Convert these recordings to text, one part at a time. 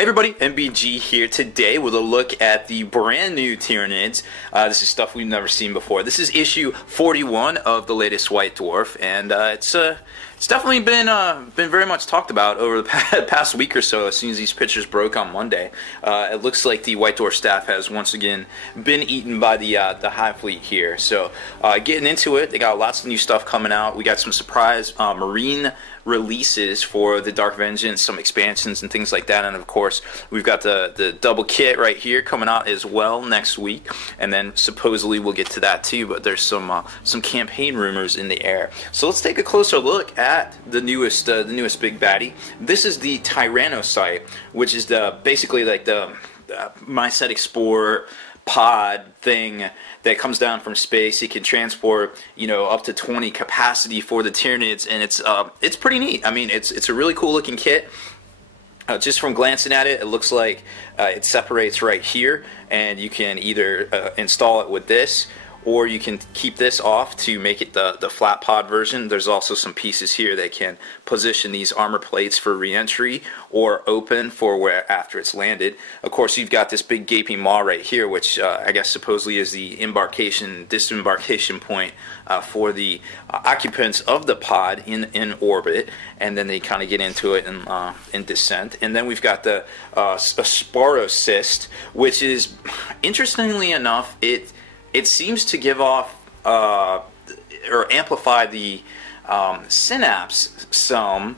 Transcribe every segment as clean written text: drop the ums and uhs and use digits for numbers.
Hey everybody, MBG here today with a look at the brand new Tyranids. This is stuff we've never seen before. This is issue 41 of the latest White Dwarf, and it's definitely been very much talked about over the past week or so. As soon as these pictures broke on Monday, it looks like the White Dwarf staff has once again been eaten by the Hive Fleet here. So getting into it, they got lots of new stuff coming out. We got some surprise marine releases for the Dark Vengeance, some expansions and things like that, and of course we've got the double kit right here coming out as well next week, and then supposedly we'll get to that too, but there's some campaign rumors in the air. So let's take a closer look at the newest big baddie. This is the Tyranids, which is basically like the Mycetic Spore pod thing that comes down from space. It can transport, up to 20 capacity for the Tyranids, and it's pretty neat. I mean, it's a really cool looking kit. Just from glancing at it, it looks like it separates right here, and you can either install it with this, or you can keep this off to make it the flat pod version. There's also some pieces here that can position these armor plates for re-entry or open for where after it's landed. Of course, you've got this big gaping maw right here, which I guess supposedly is the disembarkation point for the occupants of the pod in orbit, and then they kind of get into it in descent. And then we've got the Sporocyst, which is, interestingly enough, it seems to give off or amplify the synapse some,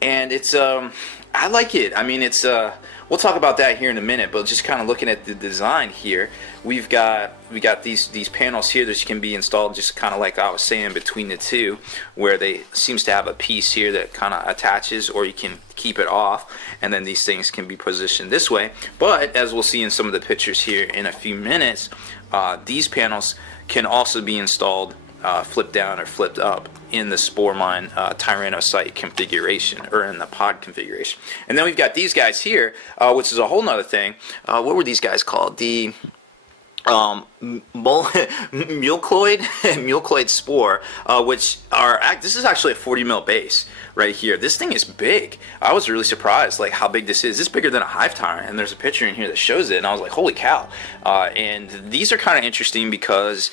and it's I like it. I mean, it's we'll talk about that here in a minute, but just kind of looking at the design here, we got these panels here that can be installed just kind of like I was saying between the two, where they seems to have a piece here that kind of attaches, or you can keep it off, and then these things can be positioned this way. But as we'll see in some of the pictures here in a few minutes, these panels can also be installed flipped down or flipped up in the Spore Mine Tyranids configuration, or in the pod configuration. And then we've got these guys here, which is a whole nother thing. What were these guys called? The Mucoid Spore, which this is actually a 40 mil base right here. This thing is big. I was really surprised like how big this is. It's bigger than a Hive Tyrant, and there's a picture in here that shows it, and I was like, holy cow. And these are kind of interesting because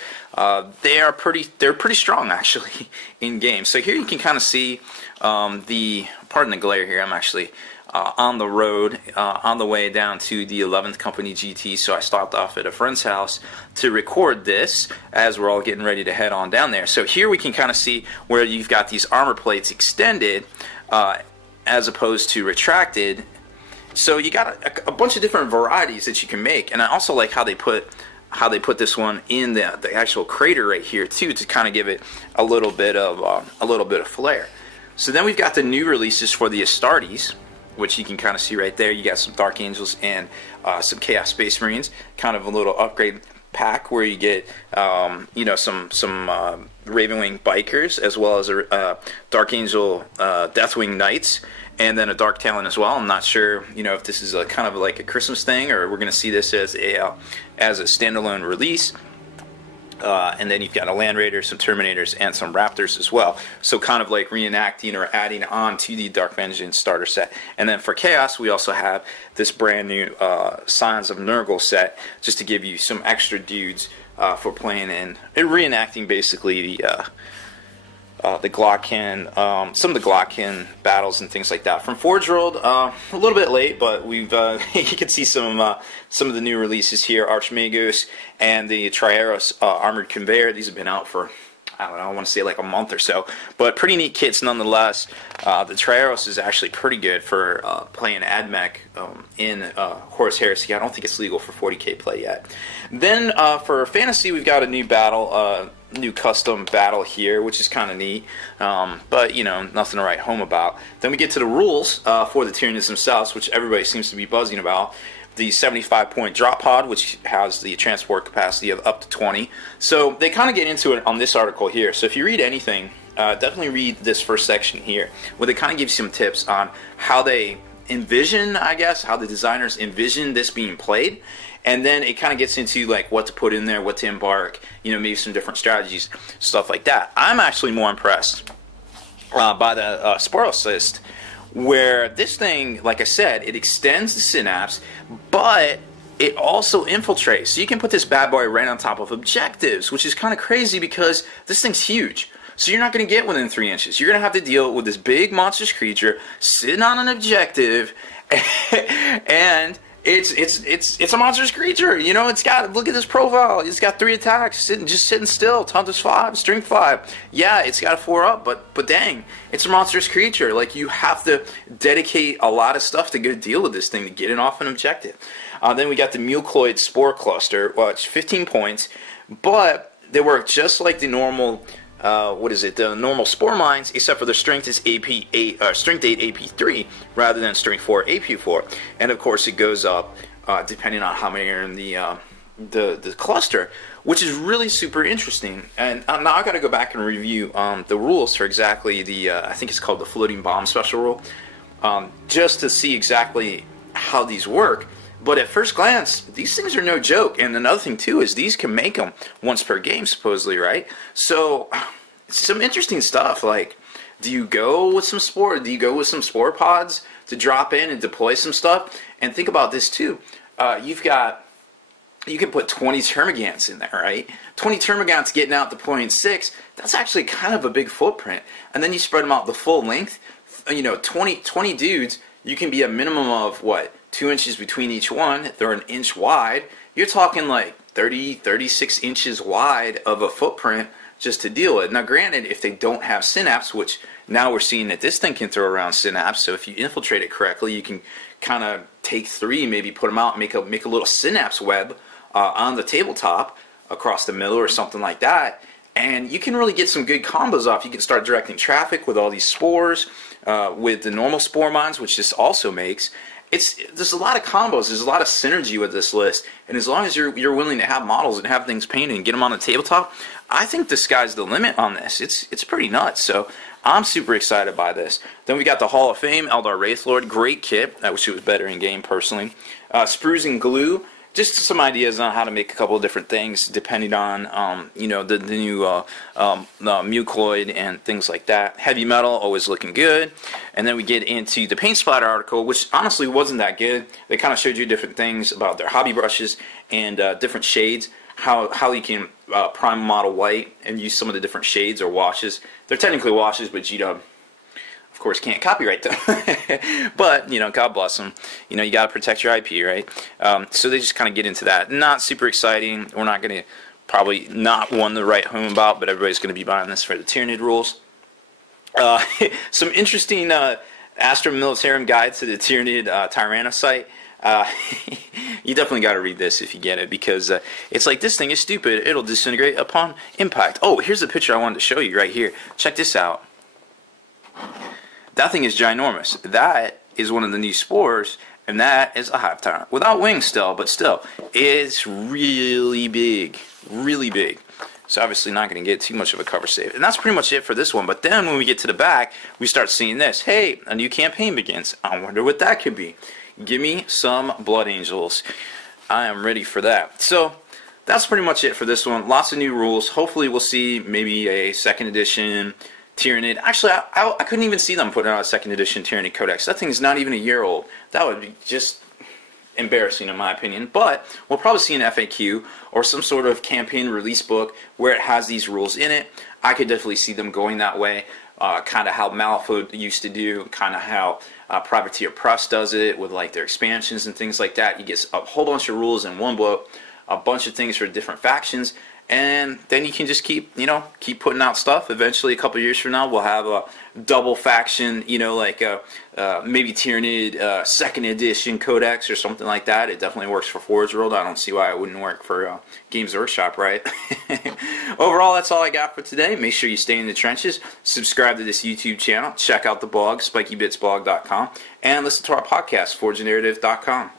they're pretty strong actually in game. So here you can kind of see pardon the glare here, I'm actually on the road, on the way down to the 11th Company GT, so I stopped off at a friend's house to record this as we're all getting ready to head on down there. So here we can kind of see where you've got these armor plates extended as opposed to retracted. So you got a bunch of different varieties that you can make, and I also like how they put this one in the actual crater right here too, to kind of give it a little bit of flair. So then we've got the new releases for the Astartes, which you can kind of see right there. You got some Dark Angels and some Chaos Space Marines, kind of a little upgrade pack where you get some Ravenwing Bikers, as well as a Dark Angel Deathwing Knights, and then a Dark Talon as well. I'm not sure if this is a kind of like a Christmas thing, or we're going to see this as a standalone release. And then you've got a Land Raider, some Terminators, and some Raptors as well. So kind of like reenacting or adding on to the Dark Vengeance starter set. And then for Chaos, we also have this brand new Scions of Nurgle set, just to give you some extra dudes for playing and reenacting basically the Glockhan, some of the Glockhan battles and things like that. From Forge World, a little bit late, but we've you can see some of the new releases here. Archmagos and the Tyranids Armored Conveyor. These have been out for, I don't know, I want to say like a month or so, but pretty neat kits nonetheless. The Tyranids is actually pretty good for playing AdMech in Horus Heresy. I don't think it's legal for 40k play yet. Then for Fantasy, we've got a new battle, new custom battle here, which is kind of neat, but nothing to write home about. Then we get to the rules for the Tyranids themselves, which everybody seems to be buzzing about. The 75-point drop pod, which has the transport capacity of up to 20. So they kind of get into it on this article here. So if you read anything, definitely read this first section here, where they kind of give you some tips on how they envision, I guess, how the designers envision this being played. And then it kind of gets into like what to put in there, what to embark, maybe some different strategies, stuff like that. I'm actually more impressed by the Sporocyst, where this thing, like I said, it extends the synapse, but it also infiltrates. So you can put this bad boy right on top of objectives, which is kind of crazy because this thing's huge. So you're not going to get within 3 inches. You're going to have to deal with this big monstrous creature sitting on an objective, and it's a monstrous creature. You know, it's got, look at this profile. It's got 3 attacks, sitting still. Toughness 5, strength 5. Yeah, it's got a 4 up, but dang, it's a monstrous creature. Like, you have to dedicate a lot of stuff to go deal with this thing to get it off an objective. Then we got the Mucoid Spore Cluster. Well, it's 15 points, but they work just like the normal. The normal spore mines, except for their strength is strength 8 AP 3 rather than strength 4 AP 4, and of course it goes up depending on how many are in the cluster, which is really super interesting. And now I got to go back and review the rules for exactly the I think it's called the floating bomb special rule, just to see exactly how these work. But at first glance, these things are no joke. And another thing, too, is these can make them once per game, supposedly, right? So, some interesting stuff. Like, do you go with some spore spore pods to drop in and deploy some stuff? And think about this, too. You can put 20 termagants in there, right? 20 termagants getting out deploying 6, that's actually kind of a big footprint. And then you spread them out the full length. 20 dudes, you can be a minimum of, 2 inches between each one. They're an inch wide. You're talking like 36 inches wide of a footprint just to deal with. Now, granted, if they don't have synapse, which now we're seeing that this thing can throw around synapse, so if you infiltrate it correctly, you can kind of take 3, maybe put them out, make a little synapse web on the tabletop across the middle or something like that, and you can really get some good combos off. You can start directing traffic with all these spores, with the normal spore mines, which this also makes. There's a lot of combos. There's a lot of synergy with this list, and as long as you're willing to have models and have things painted and get them on the tabletop, I think the sky's the limit on this. It's pretty nuts. So I'm super excited by this. Then we got the Hall of Fame Eldar Wraithlord, great kit. I wish it was better in game personally. Sprues and glue. Just some ideas on how to make a couple of different things depending on, the new mucoid and things like that. Heavy metal, always looking good. And then we get into the paint splatter article, which honestly wasn't that good. They kind of showed you different things about their hobby brushes and different shades, how you can prime model white and use some of the different shades or washes. They're technically washes, but GW, of course, can't copyright them. But, God bless them. You got to protect your IP, right? So they just kind of get into that. Not super exciting. We're not going to, probably not one to write home about, but everybody's going to be buying this for the Tyranid rules. Some interesting Astra Militarum guide to the Tyranid Tyranids site. You definitely got to read this if you get it, because it's like, this thing is stupid. It'll disintegrate upon impact. Oh, here's a picture I wanted to show you right here. Check this out. That thing is ginormous. That is one of the new spores, and that is a hive tyrant. Without wings still, but still. It's really big. Really big. So obviously not going to get too much of a cover save. And that's pretty much it for this one. But then when we get to the back, we start seeing this. Hey, a new campaign begins. I wonder what that could be. Give me some Blood Angels. I am ready for that. So that's pretty much it for this one. Lots of new rules. Hopefully we'll see maybe a 2nd edition Tyranid. Actually, I couldn't even see them putting out a 2nd edition Tyranid Codex. That thing's not even a year old. That would be just embarrassing in my opinion. But we'll probably see an FAQ or some sort of campaign release book where it has these rules in it. I could definitely see them going that way. Kind of how Malifaux used to do, kind of how Privateer Press does it with like their expansions and things like that. You get a whole bunch of rules in one book, a bunch of things for different factions, and then you can just keep putting out stuff. Eventually, a couple years from now, we'll have a double faction, like maybe Tyranid 2nd edition Codex or something like that. It definitely works for Forge World. I don't see why it wouldn't work for Games Workshop, right? Overall, that's all I got for today. Make sure you stay in the trenches. Subscribe to this YouTube channel. Check out the blog, spikybitsblog.com, and listen to our podcast, forgenarrative.com.